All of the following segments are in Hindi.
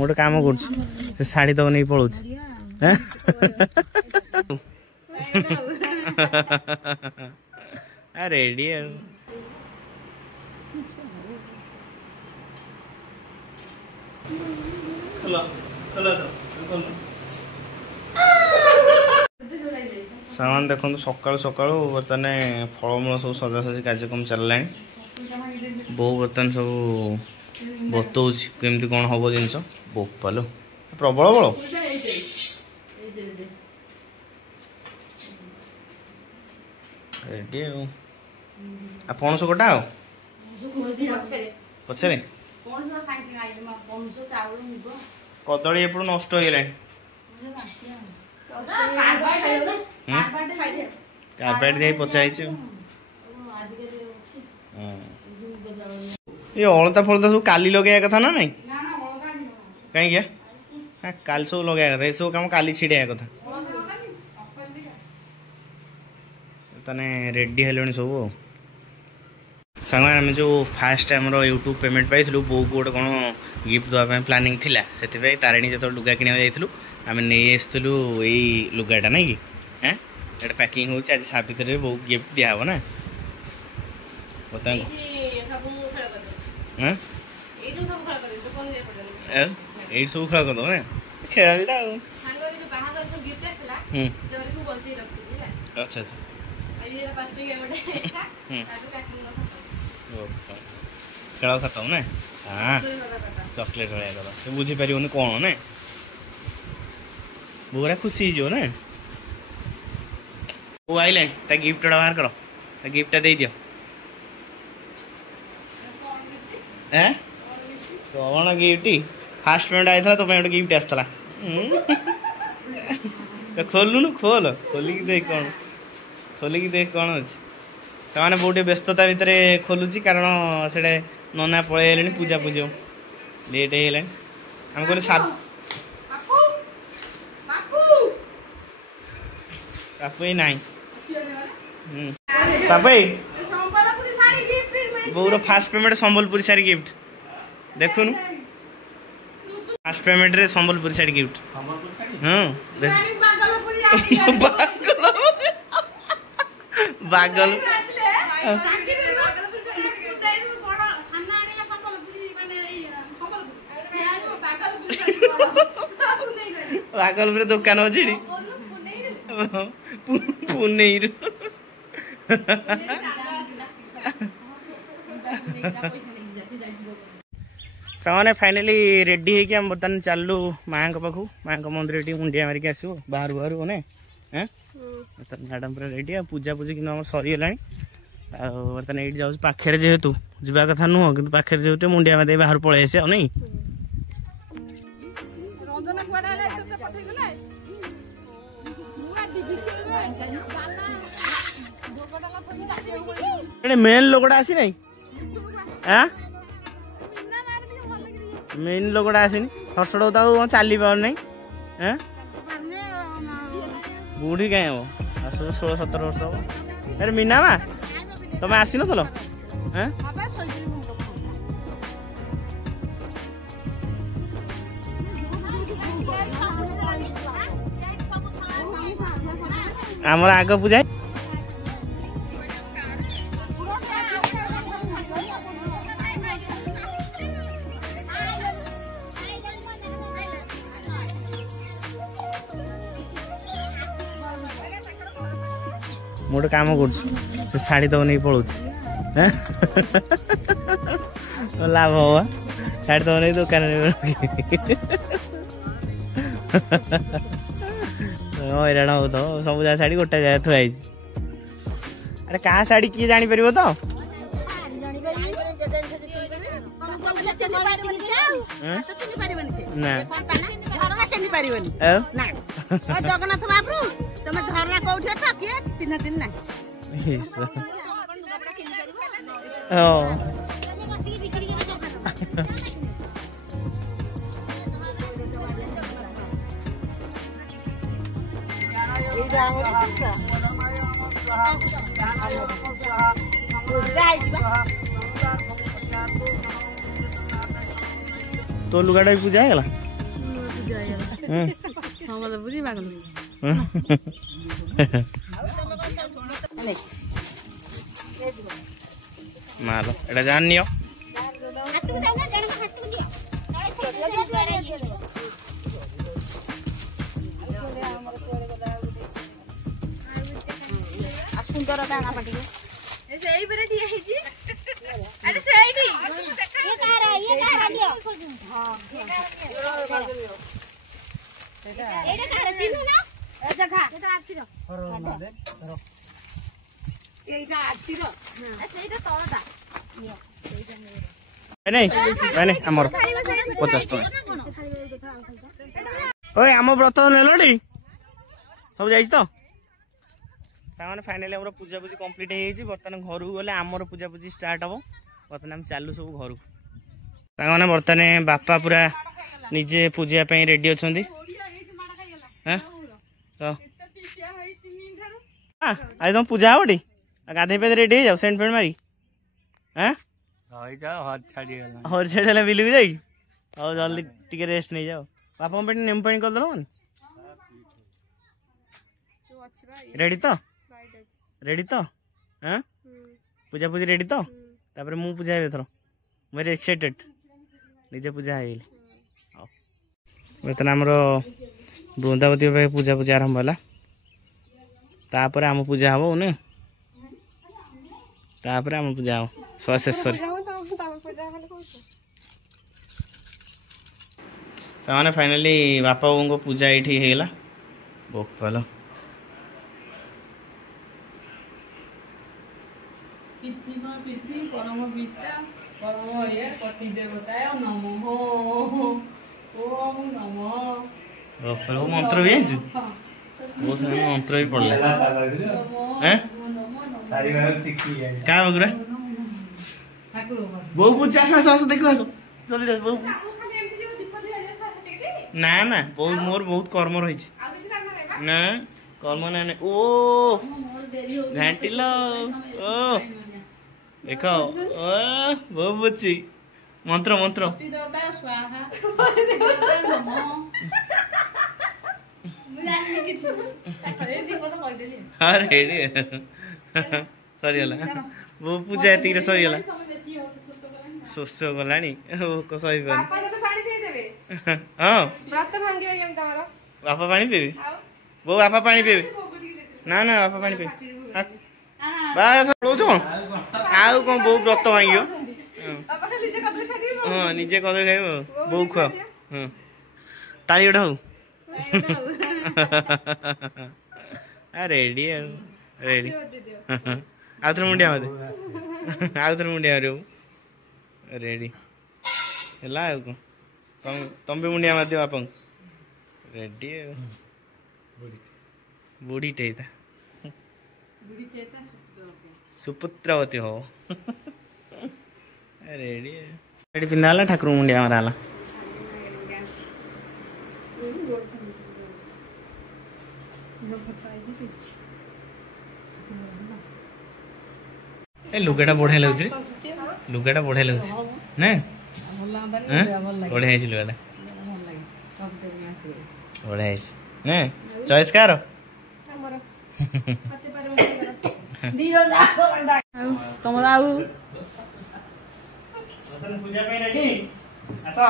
मोटे काम कर शाढ़ी तक नहीं पलाऊ रेडी सामान देखो सकाल सकाल बर्तमान फलमूल सब सजासजी कार्यक्रम चलला बो बर्तमान सब बतौच केमती कौन हम जिनस बोपालो प्रबल बल रेडी पणस कटा पचरे कदली एपड़ नष्ट हो गला कार्पेट दे पचाई ये अलता फलता सब काली लगे कथा ना नहीं कहीं काली सब लगे कथा ये सब काम काली छिड़िया कथा तने रेडी हेलुनी सब सांग आम जो फास्ट आम यूट्यूब पेमेंट पाई बो को गोटे कौन गिफ्ट देवाई प्लानिंग थिला से तारिणी जो लुगा किणा जाइलु आम नहीं आसलु यही लुगाटा ना कि हाँ ये पैकिंग हो आज साबित्री बो गिफ्ट दिहब ना बता ये सब खेल कर ना खेलटा अच्छा अच्छा खेल खत्म ना हाँ चॉकलेट भाया कदा से बुझी पार कौन ना बोरा खुशी हो ना वो आइले ता गिफ्ट बाहर करो ता गिफ्ट दे दियो कौन गिफ्ट फास्ट पेमेंट आई था तो पे गिफ्ट आसला खोलुनु खोल खोलिकी देख कौन खोलिकी देख कौन अच्छे से बहुत व्यस्तता भितर खोलुची कारण से नना पलैले पूजा पूजा लेट हो आम कहले पापू ना पापा bore fast payment Sambalpuri sari gift देखुन फास्ट पेमेंट रे संबलपुरी साड़ी गिफ्ट हाँ बागल बागलपुर दुकान अच्छी पुनेर सामने फाइनाली रेडी है कि हम बर्तमान चलू माँ पाखु माँ मंदिर मुंडिया मारिक आसो बाहर बाहर ने हाँ मैडम पूरा रेडी पूजा पूजी कि सरीगला बर्तमान ये जाऊँ पाखे जेहेतु जावा कथा नुह कि पाखे जेहेतु मुंडिया मार बाहर पलि आसे नहीं मेन लोगटा आसी ना हाँ मेन लोगटा आसनी हर्षड़ तो चली पार नहीं हाँ बुढ़ी कहीं हम 16-17 वर्ष हम अरे मीना मा तुम आसी न आमर आग पूजा मोटे काम कर शाढ़ी तक नहीं पलाऊ लाभ हम शाढ़ी तक नहीं दुकान हैरान हो तो सब जगह शाढ़ी गोटे जगह थुआई अरे क्या शाढ़ी किए जापर तो जगन्नाथ महाप्रभु तुम झरना कौटी अछ किए चिन्ह चिन्ह ना तो लुगाटा भी पूजा है ମାଲ ଏଟା ଜାଣିନିଅ ସୁନ୍ଦର ଦାନା ପାଟିକେ ସେଇ ପରେ ଠିଆ ହେଇଛି ଆରେ ସେଇଠି ଇଏ କାର ଦିଅ ହଁ ଏଇଟା କାର ଚିନୁ ନା ଏଟା ଖା ଏଟା ଆତିର এইটা আতির সেইটা তলটা নাই নাই আমার 50 টাকা ওই ଆମ ବ୍ରତ ନେଲଟି ସବୁ ଯାଇଛି ତ ସାଙ୍ଗମାନେ ଫାଇନାଲି ଆମର ପୂଜାପୂଜି କମ୍ପ୍ଲିଟ୍ ହେଇଯାଇଛି ବର୍ତ୍ତମାନ ଘରକୁ ଗଲେ ଆମର ପୂଜାପୂଜି ଷ୍ଟାର୍ଟ ହେବ ବର୍ତ୍ତମାନ ଆମେ ଚାଲୁ ସବୁ ଘରକୁ ସାଙ୍ଗମାନେ ବର୍ତ୍ତମାନ ବାପା ପୁରା ନିଜେ ପୂଜିବା ପାଇଁ ରେଡି ଅଛନ୍ତି ଆଜି ତମ ପୂଜା ହବ ଟି ଗାଧେଇ ପାଧେଇ ରେଡି ହେଇଯାଉ ସେଣ୍ଟ ଫେଣ୍ଟ ମାରି ହରି ଛାଡ଼ିଦେଲା ବିଲକୁ ଯାଇକି ହଉ ଜଲ୍ଦି ଟିକେ ରେଷ୍ଟ ନେଇଯାଉ ବାପାଙ୍କ ପାଇଁ ନେମ୍ବୁ ପାଣି କରିଦେଲ ରେଡି ତ ରେଡି ତ ପୂଜାପୂଜି ରେଡି ତ ତାପରେ ମୁଁ ପୂଜା ହେବି ଏଥର ଭେରି ଏକ୍ସାଇଟେଡ୍ ନିଜେ ପୂଜା ହେଇଗଲି ହଉ ବର୍ତ୍ତମାନ ଆମର ବୃନ୍ଦାବତୀ ପାଇଁ ପୂଜାପୂଜି ଆରମ୍ଭ ହେଲା ତାପରେ ଆମ ପୂଜା ହବ ନା ତାପରେ ଆମ ପୂଜା ହବ ଶେଷରେ ସେମାନେ ଫାଇନାଲି ବାପା ବୋଉଙ୍କ ପୂଜା ଏଇଠି ହେଇଗଲା ବୋପାଲ ମନ୍ତ୍ର ବି ଜାଣିଛୁ ମୋ ସାଙ୍ଗେ ମନ୍ତ୍ର ବି ପଡିଲା କାହା ବଗୁରା ବୋଉ ପୂଜା ଆସ ଆସ ଦେଖୁ ଆସ ଜଲ୍ଦି ବୋଉ ନା ନା ବୋଉ ମୋର ବହୁତ କର୍ମ ରହିଛି ନା କର୍ମ ନା ଓ ଘାଣ୍ଟିଲ ଓ ଦେଖ ଓ ବୋଉ ବୁଝି ମନ୍ତ୍ର ମନ୍ତ୍ର ସରିଗଲା ବୋଉ ପୂଜା ଏତିକିରେ ସରିଗଲା ଶୋଷ ଗଲାଣି ସରିବନି ହଁ ବାପା ପାଣି ପିଇବେ ବୋଉ ବାପା ପାଣି ପିଇବେ ନା ନା ବାପା ପାଣି ପିଇବେ ବାସ କହୁଛୁ କଣ ଆଉ କଣ ବୋଉ ବ୍ରତ ଭାଙ୍ଗିବ ହଁ ନିଜେ କଦଳୀ ଖାଇବ ବୋଉ ଖୁଆ ହଁ ତାଳି ଗୋଟେ ହଉ ରେଡି ଆଉ ରେଡି ଆଉଥରେ ମୁଣ୍ଡିଆ ମତେ ଆଉଥରେ ମୁଣ୍ଡିଆ ମାରିବ ରେଡି ହେଲା ଆଉ କଣ ତମେ ବି ମୁଣ୍ଡିଆ ମାରିଦିଅ ବାପାଙ୍କୁ ରେଡି ଆଉ ବୁଢ଼ୀଟେ ହେଇଥା ସୁପୁତ୍ରବତୀ ହବ ରେଡି ରେଡି ପିନ୍ଧା ହେଲା ଠାକୁର ମୁଣ୍ଡିଆ ମାରା ହେଲା ए लुगाटा बढ़िया लगुच लुगाटा बढ़िया लगुच ना बढ़िया लुगाटा बढ़िया ना चॉइस कार पूजा पे रेडी आसो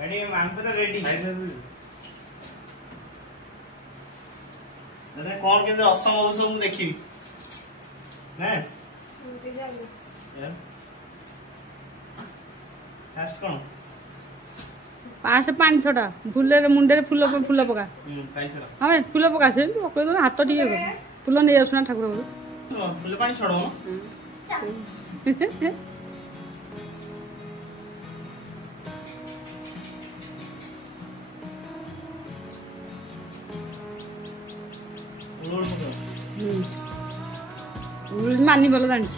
रेडी मानतर रेडी दादा कौन केंद्र असम औसम देखी ना फास्ट कौन पास पानी छटा फुले मुंडे फुल फुल पका हाँ फुल पका से हाथ टे फुल नहीं आसुना ठाकुर फुल पानी छड़ो मानी बोल जानी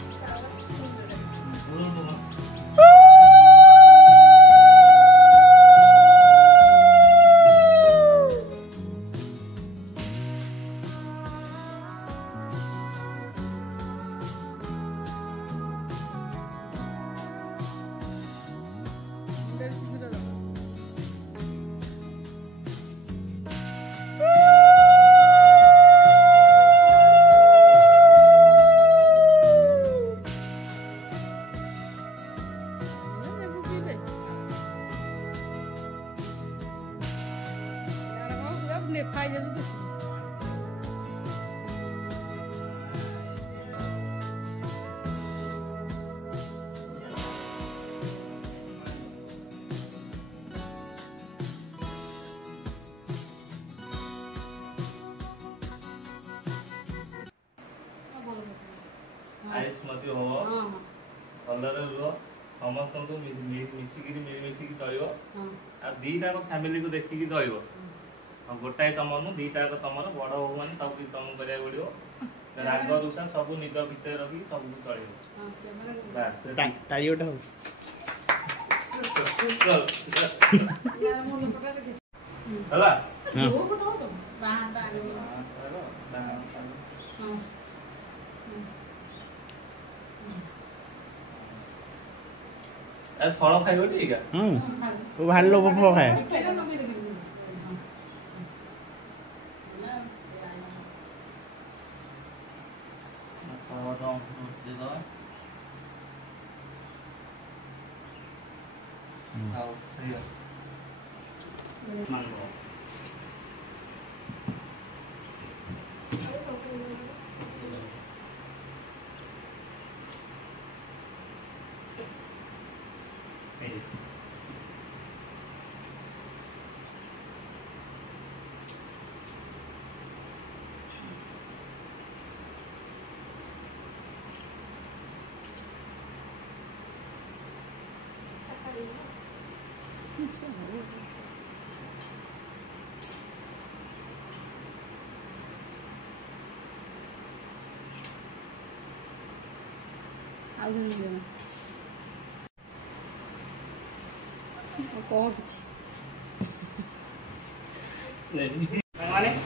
ଆୟୁଷ୍ମତି ହବ ଭଲରେ ରୁହ ସମସ୍ତଙ୍କୁ ମିଶିକିରି ମିଳିମିଶିକି ଚଳିବ ଆଉ ଦିଟାକ ଫ୍ୟାମିଲିକୁ ଦେଖିକି ଚଳିବ ଆଉ ଗୋଟାଏ ତମର ନୁହଁ ଦିଟାକ ତମର ବଡ ବୋହୁ ମାନେ ସବୁ କିଛି ତମକୁ କରିବାକୁ ପଡିବ ରାଗ ରୁଷା ସବୁ ନିଜ ଭିତରେ ରଖିକି ସବୁକୁ ଚଳିବ ବାସ୍ ତାଳି ଗୋଟେ ହଉ ହେଲା ଫଳ ଖାଇବ ଟିକେ ভাল লোক ফল খায়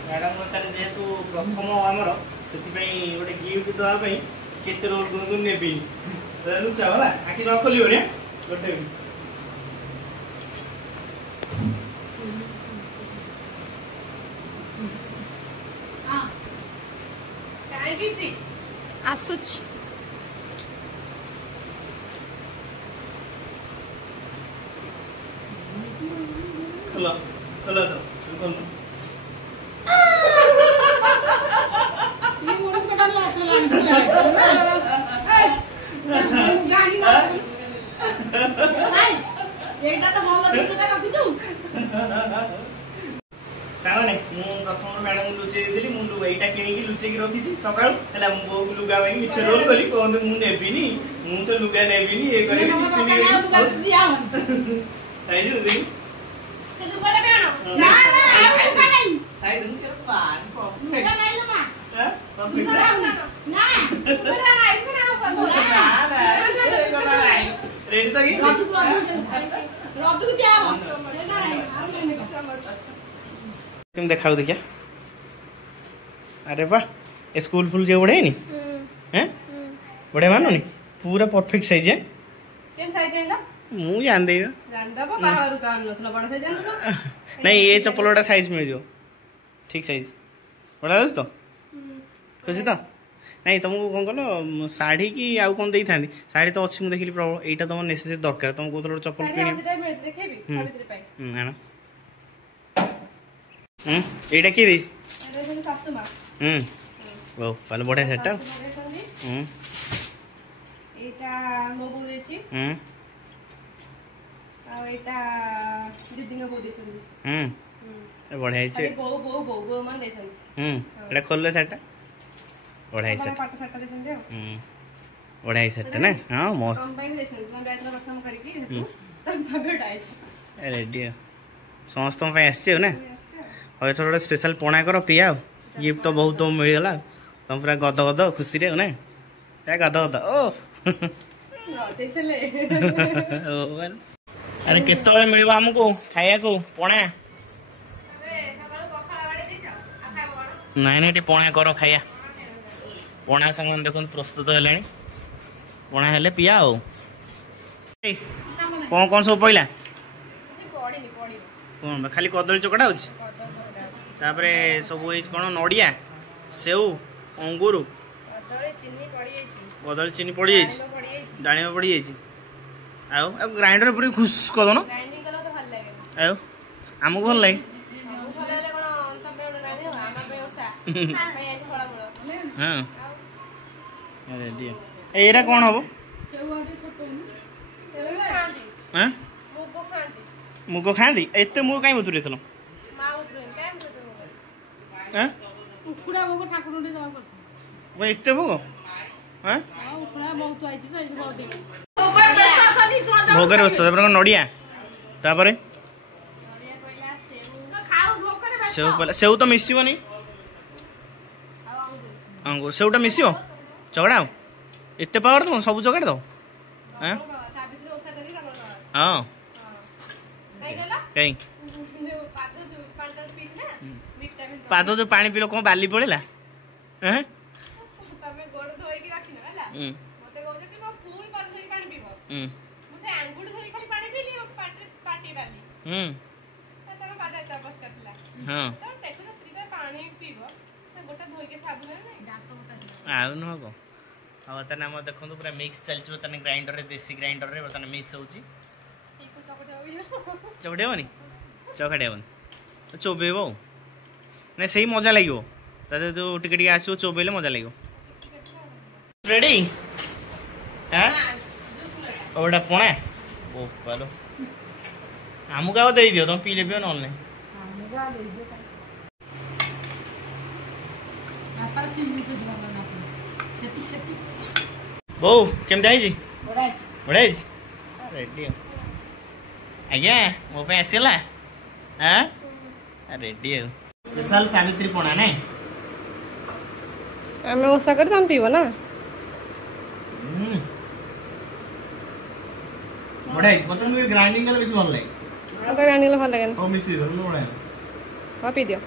ମ୍ୟାଡ଼ାମ ଯେହେତୁ ପ୍ରଥମ ଆମର ସେଥିପାଇଁ ଗୋଟେ ଗିଫ୍ଟ ଦେବା ପାଇଁ କେତେ ରୋଲ ନେବି ଲୁଚା ହେଲା ଆଖି ନ ଖୋଲିବନି ଗୋଟେ ଆସୁଛି ଖୋଲ ଖୋଲ ତ ଖୋଲ ସାଙ୍ଗମାନେ ମୁଁ ପ୍ରଥମ ମ୍ୟାଡାମ ଲୁଚେଇ ଦେଇଥିଲି ମୁଁ ଏଇଟା କିଣିକି ଲୁଚେଇକି ରଖିଛି ସକାଳୁ ହେଲା ମୁଁ ବୋଉକୁ ଲୁଗା ମାଗି ମିଛ ରୋଲ କଲି କହନ୍ତୁ ମୁଁ ନେବିନି ମୁଁ ସେ ଲୁଗା ନେବିନି ଇଏ କରିବି ରେଡି ତ କେମିତି ଦେଖାଉ ଦେଖିଆ अरे वाह स्कूल फुल जो बढ़े नहीं हैं बढ़े मानो नहीं पूरा परफेक्ट साइज है केम साइज है ना मु जान दे जान दबो बाहर का नथला बड़ा साइज जान नहीं ये चप्पलटा साइज मिल जो ठीक साइज बड़ा दोस्त खुशी तो नहीं तुमको कौन कल शाढ़ी की आउ कौन दे था शाढ़ी तो अच्छी मुझे देखिली प्रबल यहाँ तुम नेसेसरी दरकार तुम कौन चप्पल कि यहाँ किए पहले बढ़िया सेटा एटा मो बो देछि आ एटा दीदी को बो देछन बढ़िया है बो बो बो बो मन देछन एटा खोल ले सेटा बढ़िया है सेटा पाट सेटा देछन दे बढ़िया है सेटा ना हां मस्त कंबाइन देछन तुम बैच रा प्रथम करी की हेतु तब डाइस रेडी समस्त पे आसी हो ना और थोड़ा स्पेशल पोना करो पिया गिफ्ट तो बहुत मिलगला तुम पूरा गद गद खुशी रे ना गद गद ओ अरे केत मिल आमको खाया को पणा नाई ना पणा कर खाया पणा संग देख प्रस्तुत है पणा हेले पिया कौन कौन सब पड़ा कौन खाली कदली चकटा हो तापरे सब कौन नड़िया सेव अंगूर कदली चीनी पड़ जाए डाणिम पड़ जाए ग्राइंडर पूरी खुश कर दो आमको भल लगे हाँ एरा कौन हम मुग खाती एत मुग कहीं बतुरे थल एत भोग हां उठना बहुत आइछि से बहुत भोगरे बसतो तापर नडिया तापर सेव पहले सेव तो मिसिबनी अंगूर सेवटा मिसिबो चगड़ा एते पावर तो सब चगड़ दो हां हां कहीं पाद जो पानी पीलो कौन बाली पड़ेला हैं तमे गोड़ धोई के रखिना हला मते कहू जे कि मो फुल पाद धोई पानी पीबो मु से अंगूर धोई खाली पानी पीली पाटी बाली तमे पाद एता बस करला हां त देखो तो स्त्रीटा पानी पीबो गोटा धोई के साबुन नै दांत मोटा आउ न हो अब तने हम देखो पूरा मिक्स चलछ तने ग्राइंडर रे देसी ग्राइंडर रे तने मिक्स होची चौड़े होनी चौखड़े होनी तो चोबेबो नहीं सही मजा लगे ताते जो टिके टिके आसो चोबेले मजा लगे रेडी हां ओडा पोणे ओ पालो हमु का दे दियो तुम पी लेबियो न नहीं हमु का दे दियो आपा पी लीजिए जवाना ना सेती सेती बो केम जाई जी ओडाई रेडी आज्ञा मो पे आसेला हां रेडी है स्पेशल सावित्री पोणा नहीं हमें ओसा कर तुम पीबो ना बड़ा मतलब ग्राइंडिंग कर बेसी भल लागे तो ग्राइंडिंग भल लागे ओ मिसी दो बड़ा पी दियो